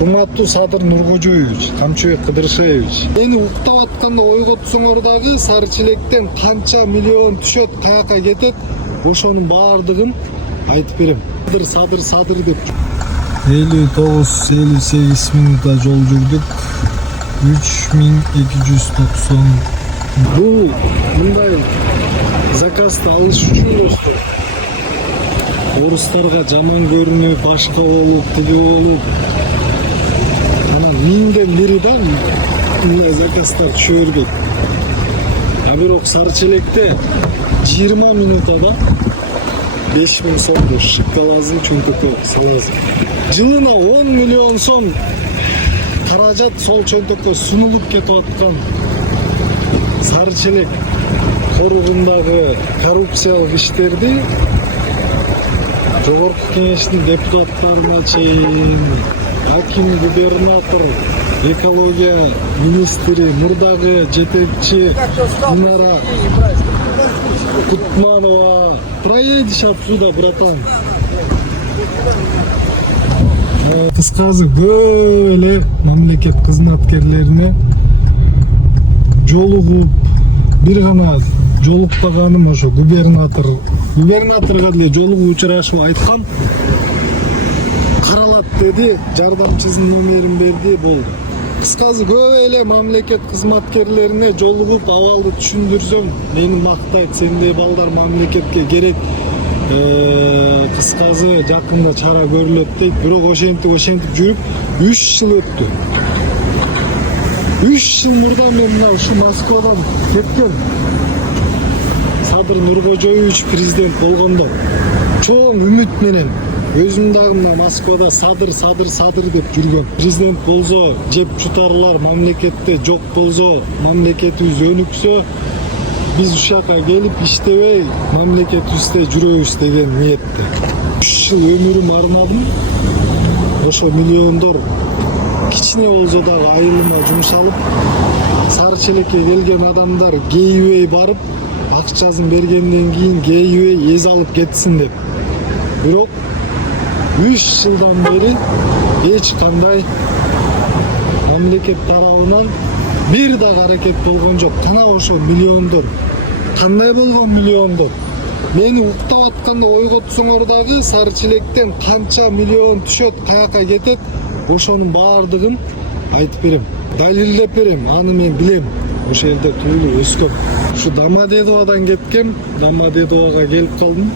урматтуу Садыр Нуркожоевич, Камчыбек Кыдыршевич. Мени уктап атканда ойготсоңор дагы Сары Челектен канча миллион түшөт, каяка кетет, ошонун баардыгын айтып берем. Садыр деп. 59-58 минутта жол жүрдүк. 3290. Бул мындай заказды алыш үчүн достор. Орустарга жаман көрүнүп, башка болуп, тиги болуп. Анан миңден бири да мындай заказдар түшө бербейт. А бирок Сары Челекте 20 минутада 5000 сомго шипка аласың, чөнтөккө саласың. Жылына 10 миллион сом каражат сол чөнтөккө сунулуп кетип аткан Сары Челек коругундагы коррупциялык иштерди Жогорку Кеңештин депутаттарына чейин, аким, губернатор, экология министри, мурдагы жетекчи Динара Кутманова проедешь отсюда, братан. Кыскасы көп эле мамлекет кызматкерлерине жолугуп, бир гана жолукпаганым ошо губернаторго деле жолугуп учурашып айткам. Каралат деди, жардамчысынын номерин берди, болду. Кыскасы көп эле мамлекет кызматкерлерине жолугуп абалды түшүндүрсөм, мени мактайт, сендей балдар мамлекетке керек. Кыскасы жакында чара көрүлөт дейт, бирок ошентип жүрүп 3 жыл өттү. 3 жыл мурда мен мына ушу Москвадан кеткен. Садыр Нуркожоевич президент болгондо чоң үмүт менен өзүм дагы мына Москвада Садыр деп жүргөм. Президент болсо жеп жутарлар мамлекетте жок болсо, мамлекетибиз өнүксө, биз ушака келип иштебей мамлекетибизде жүрөбүз деген ниетте. 3 жыл өмүрүм арнадым. Ошо миллиондор кичине болсо дагы айылыма жумшалып, Сары Челекке келген адамдар кейбей барып, акчасын бергенден кийин кейбей эз алып кетсин деп. Бирок 3 жылдан бери эч кандай мамлекет тарабынан бир дагы аракет болгон жок. Кана ошо миллиондор. Кандай болгон миллиондор? Мени уктап атканда ойготсоңор дагы Сары Челектен канча миллион түшөт, каяка кетет, ошонун баардыгын айтып берем. Далилдеп берем, аны мен билем. Ошол жерде туулуп өскөм. Ушу Домодедоводан кеткем, Домодедового келип калдым.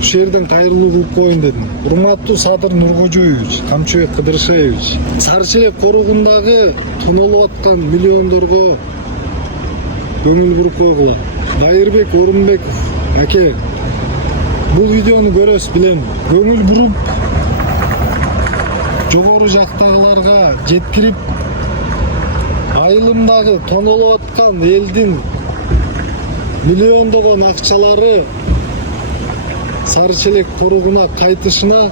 Ушул жерден кайрылуу кылып коеюн дедим. Урматтуу Садыр Нуркожоевич, Камчыбек Кыдыршевич, Сары Челек коругундагы тонолуп аткан миллиондорго көңүл буруп койгула. Дайырбек Орунбеков аке, бул видеону көрөсүз билем. Көңүл буруп жогору жактагыларга жеткирип, айылымдагы тонолуп аткан элдин миллиондогон акчалары Сары Челек коругуна кайтышына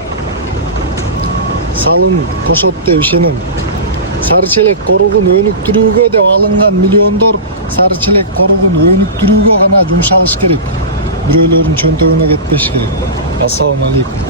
салым кошот деп ишенем. Сары Челек коругун өнүктүрүүгө деп алынган миллиондор Сары Челек коругун өнүктүрүүгө гана жумшалыш керек. Бирөөлөрдүн чөнтөгүнө кетпеш керек. Ассаламу алейкум.